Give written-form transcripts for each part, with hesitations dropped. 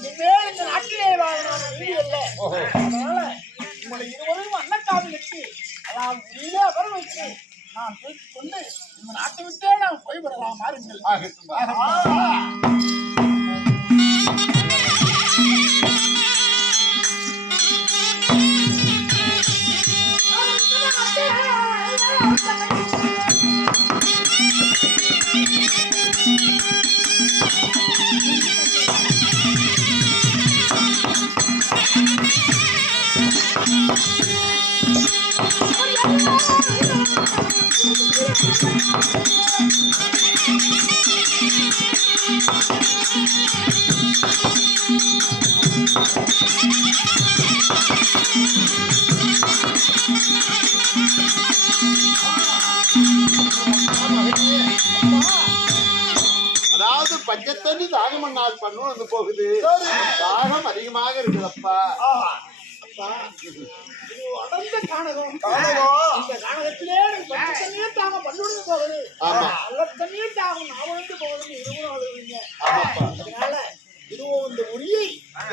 இனிமேல் இந்த நாட்டிலே வாழணும் இல்லை. அதனால உங்களை இருவரும் அன்னக்காவிலுக்கு அதாவது உள்ளே வர வைத்து நான் தூக்கிக் கொண்டு இந்த நாட்டை விட்டே நான் போய்விடலாம். மாறுங்கள். அதாவது பஞ்சத்தண்ணி தாகமண்ணால் பண்ணும் வந்து போகுது. தாகம் அதிகமாக இருக்குதப்பா. அடர்ந்த கானகம். இந்த கானகத்திலே பச்சை தண்ணீர் தாகம் பண்ணுவது போகுது. நல்ல தண்ணீர் தாகம் நாவந்து போகுதுன்னு இருவரும் அழுவீங்க. அதனால இதுவும் இந்த உரியை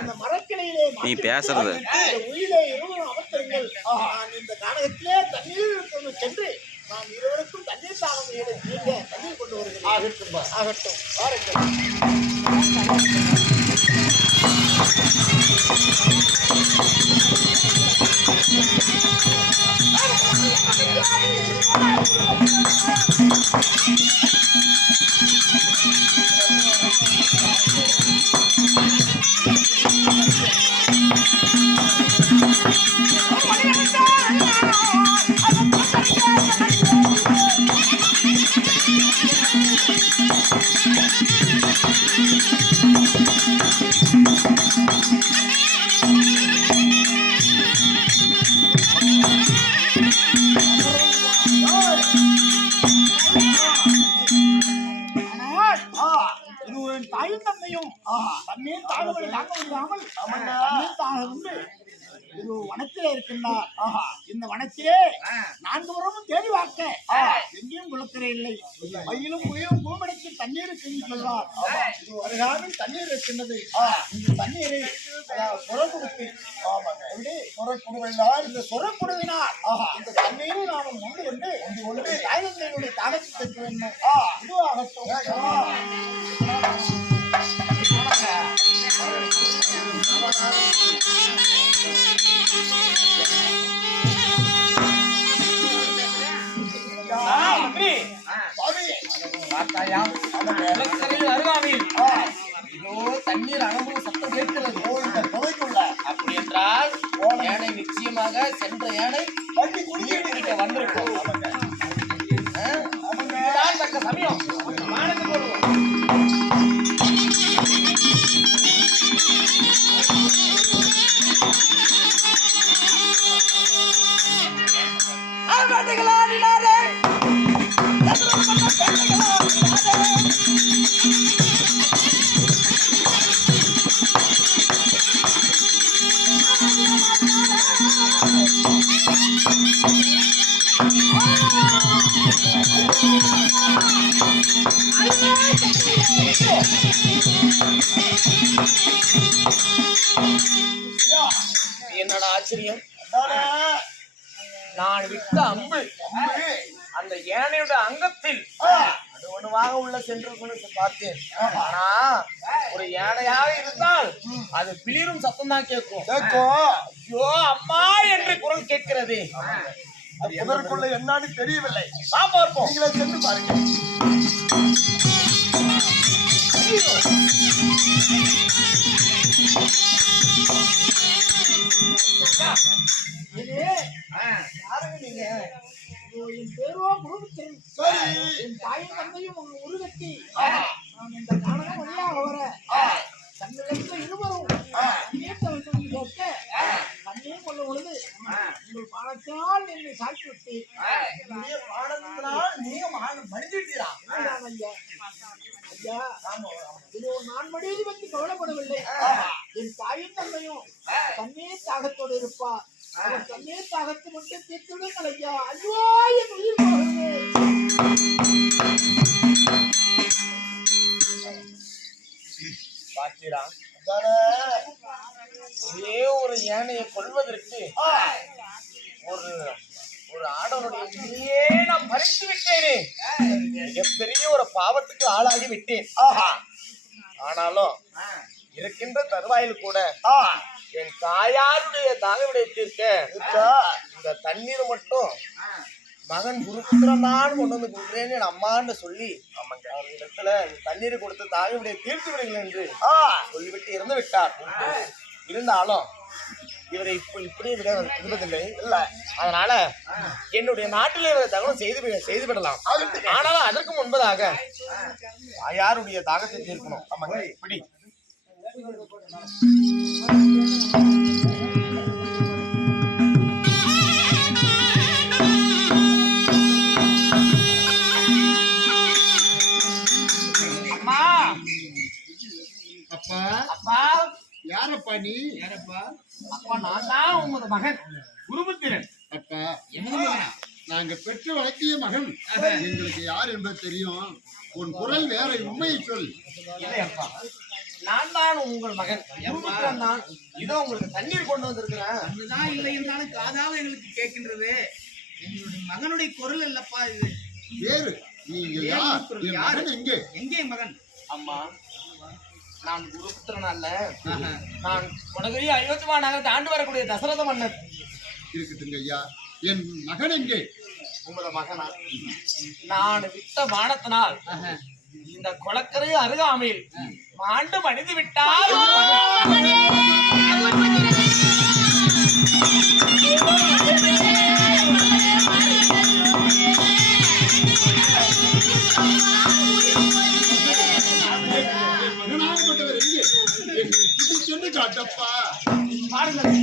இந்த மரக்கிளையிலே நீ பேசுறது இந்த உயிரை இருவரும் அமர்த்துங்கள். நான் இந்த கானகத்திலே தண்ணீர் சென்று நான் இருவருக்கும் தண்ணீர் தாகம் நீங்க தண்ணீர் கொண்டு வருகிறேன். ஆகட்டும் பாருங்கள். தாயும் தந்தையும் தண்ணீர் தாகவலை தாங்க முடியாமல் தண்ணீர் தாக உண்டு இது வனத்திலே இருக்கின்றார். இந்த வனத்திலே 4 புறமும் தேடி பார்க்க எங்கேயும் குளக்கரை இல்லை. பையிலும் புயலும் பூமடைக்கு தண்ணீர் சொல்வார். இது வருகாலும் தண்ணீர் இருக்கின்றது. இந்த தண்ணீரை சொரக்குடுத்து இந்த சொரக்குடுவினார் இந்த தண்ணீரை நாம் கொண்டு தாயந்தனுடைய தாகத்தை பெற்று வேண்டும். இதுவாகட்டும். தண்ணீர் அகம்பு சத்தம் கேட்கிறது. அப்படி என்றால் யானை நிச்சயமாக சென்ற யானை குடிக்க வந்திருக்கும். தக்க சமயம் என்னடா ஆச்சரியம். நான் விட்ட அம்பு அந்த யானையோட அங்கத்தில் ஒண்ணுவாக உள்ள சென்று பார்த்தேன். ஆனா ஒரு யானையாக இருந்தால் அது பிளிரும் சத்தம் தான் கேட்கும். ஐயோ அம்மா என்று குரல் கேட்கிறது. அது எதற்குள்ள என்னன்னு தெரியவில்லை. பார்ப்போம். நீங்களே சென்று பாருங்க. நீங்க என் பேரோ குடும்பத்தில் என் தாயும் தந்தையும் உங்க உருவத்தி நான் இந்த காரணம் வழியாக வர தன்னிடத்தில் இருவரும் தண்ணீர் கேட்க தண்ணீர் கொள்ள பொழுது உங்கள் பாடத்தால் என்னை சாட்சி விட்டு பாடத்தினால் நீங்க மனிதீரா ஐயா ஐயா இது நான் மடியை பற்றி கவலைப்படவில்லை. என் தாயும் தந்தையும் தண்ணீர் தாகத்தோடு இருப்பார். அவர் தண்ணீர் தாகத்தை மட்டும் தீர்த்துடுங்கள் ஐயா. ஐயோ என் உயிர் போகிறது. பார்த்தீரா ஒரே ஒரு யானையை கொல்வதற்கு ஒரு ஒரு ஆடவனுடைய உயிரையே நான் பறித்து விட்டேனே. மிகப்பெரிய ஒரு பாவத்துக்கு ஆளாகி விட்டேன். ஆனாலும் இருக்கின்ற தருவாயில் கூட என் தாயாருடைய தாகவிடை தீர்க்க இந்த தண்ணீர் மட்டும் மகன் குருபுத்திரன் தான் கொண்டு வந்து கொடுக்குறேன்னு என் அம்மான்னு சொல்லி அவர் இடத்துல தண்ணீர் கொடுத்து தாகவிடைய தீர்த்து விடுங்கள் என்று சொல்லிவிட்டு இறந்து விட்டார். இருந்தாலும் இவரை இப்படி விடுவதில்லை இல்ல. அதனால என்னுடைய நாட்டில் இவரை தகவல் செய்து விடலாம். ஆனாலும் அதற்கு முன்பதாக யாருடைய தாகத்தை தீர்க்கணும். ஆமாங்க இப்படி அப்பா அப்பா யாரப்பா நீ? யாரப்பா? அப்பா நான் தான் உங்களோட மகன் குருபுத்திரன். அப்பா நாங்க பெற்று வளர்த்திய மகன், எங்களுக்கு யார் என்பது தெரியும். உன் குரல் வேற, உண்மையை சொல். இல்லை அப்பா, நான் தான் உங்கள் மகன் குருபுத்திரன் தான். இதோ உங்களுக்கு தண்ணீர் கொண்டு வந்திருக்கிறேன். அதுதான் இல்லை என்றாலும் காதாக எங்களுக்கு கேட்கின்றது. எங்களுடைய மகனுடைய குரல் இல்லப்பா இது. வேறு நீங்க யார்? என் மகன் எங்கே? எங்கே மகன்? அம்மா நான் குருபுத்திரன் அல்ல, நான் உனக்கு அயோத்தியா நகரத்தை ஆண்டு வரக்கூடிய தசரத மன்னர். இருக்கட்டுங்க ஐயா. என் மகன் எங்கே? உங்களோட மகனா? நான் விட்ட வானத்தினால் இந்த குளக்கரை அருகாமையில் மாண்டு மடிந்து விட்டால் மகனாகப்பட்டவர் எங்கே? எங்களை கூட்டி சென்று காட்டப்பா. பாருங்கள்.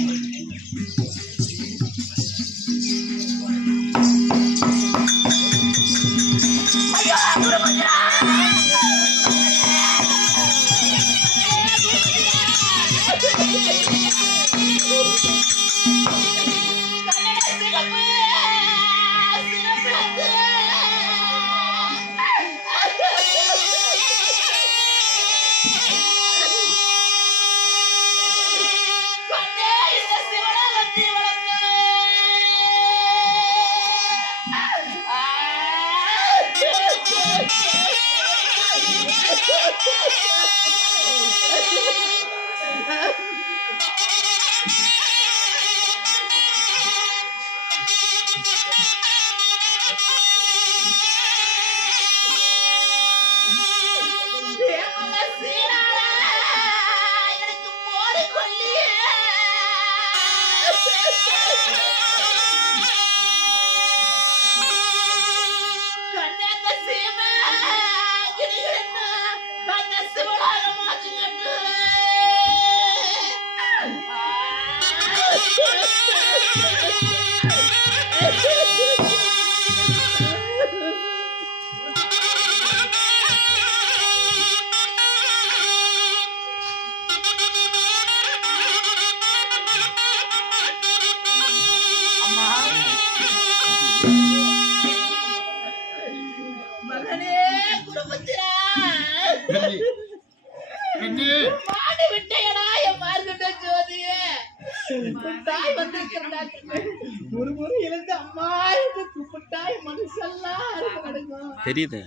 தெரியுது.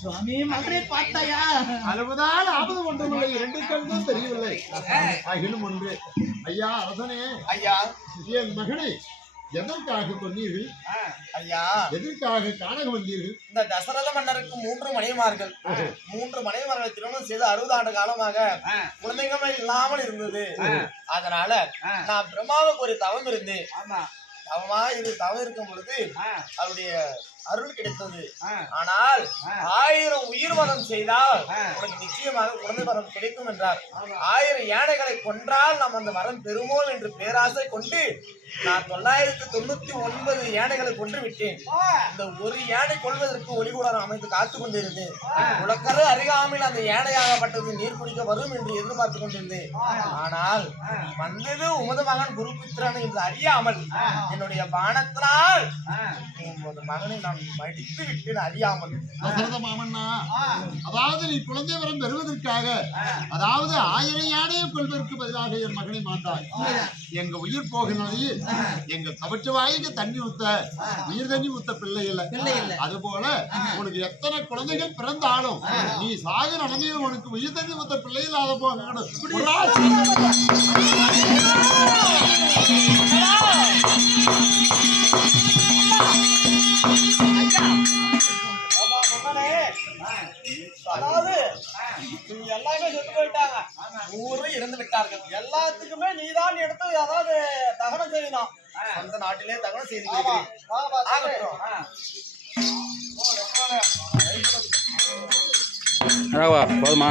சுவாமி மகனை பார்த்தாயா? அளவுதான் ஆபது ஒன்றுமில்லை, இரண்டு கண்ணும் தெரியவில்லை. ஆகிலும் ஒன்று. ஐயா அரசனே, ஐயா என் மகனை எதற்காக கொன்னீர்கள்? ஐயா எதற்காக காணக வந்தீர்கள்? இந்த தசரத மன்னருக்கு 3 மனைவிமார்கள். 3 மனைவிமார்களை திருமணம் செய்து 60 ஆண்டு காலமாக குழந்தைகளே இல்லாமல் இருந்தது. அதனால நான் பிரம்மாவுக்கு ஒரு தவம் இருந்தேன். தவம் இருக்கும் பொழுது அவருடைய அருள் கிடைத்தது. ஆனால் 1000 உயிர் வரம் செய்தால் உனக்கு நிச்சயமாக குழந்தை வரம் கிடைக்கும் என்றார். 1000 யானைகளை கொன்றால் நாம் அந்த வரம் பெறுவோம் என்று பேராசை கொண்டு நான் 999 யானைகளை கொன்று விட்டேன். இந்த ஒரு யானை கொள்வதற்கு ஒளிகூடம் அமைத்து காத்துக் கொண்டிருந்தேன். உலக்கரை அருகாமையில் அந்த யானையாகப்பட்டது நீர் குடிக்க வரும் என்று எதிர்பார்த்து கொண்டிருந்தேன். ஆனால் வந்தது உமது மகன் குருபுத்திரன் என்று அறியாமல் என்னுடைய பானத்தினால் மகனை நான் நான் மடித்து விட்டேன் அறியாமல். தசரத மாமன்னா, அதாவது நீ குழந்தை வரம் பெறுவதற்காக, அதாவது 1000 யானையை கொள்வதற்கு பதிலாக என் மகனை மாண்டாய். எங்க உயிர் போகினது எங்க தவற்று வாய்க்கு தண்ணி ஊத்த உயிர் தண்ணி ஊத்த பிள்ளை இல்லை. அது போல உனக்கு எத்தனை குழந்தைகள் பிறந்தாலும் நீ சாக நடமையில் உனக்கு உயிர் தண்ணி ஊத்த பிள்ளை இல்லாத போகணும். அதாவது எல்லாமே செத்து போயிட்டாங்க, ஊரும் இறந்து விட்டார்கள். எல்லாத்துக்குமே நீதான் எடுத்து அதாவது தகனம் செய்யணும். அந்த நாட்டிலே தகனம் செய்து போதுமா?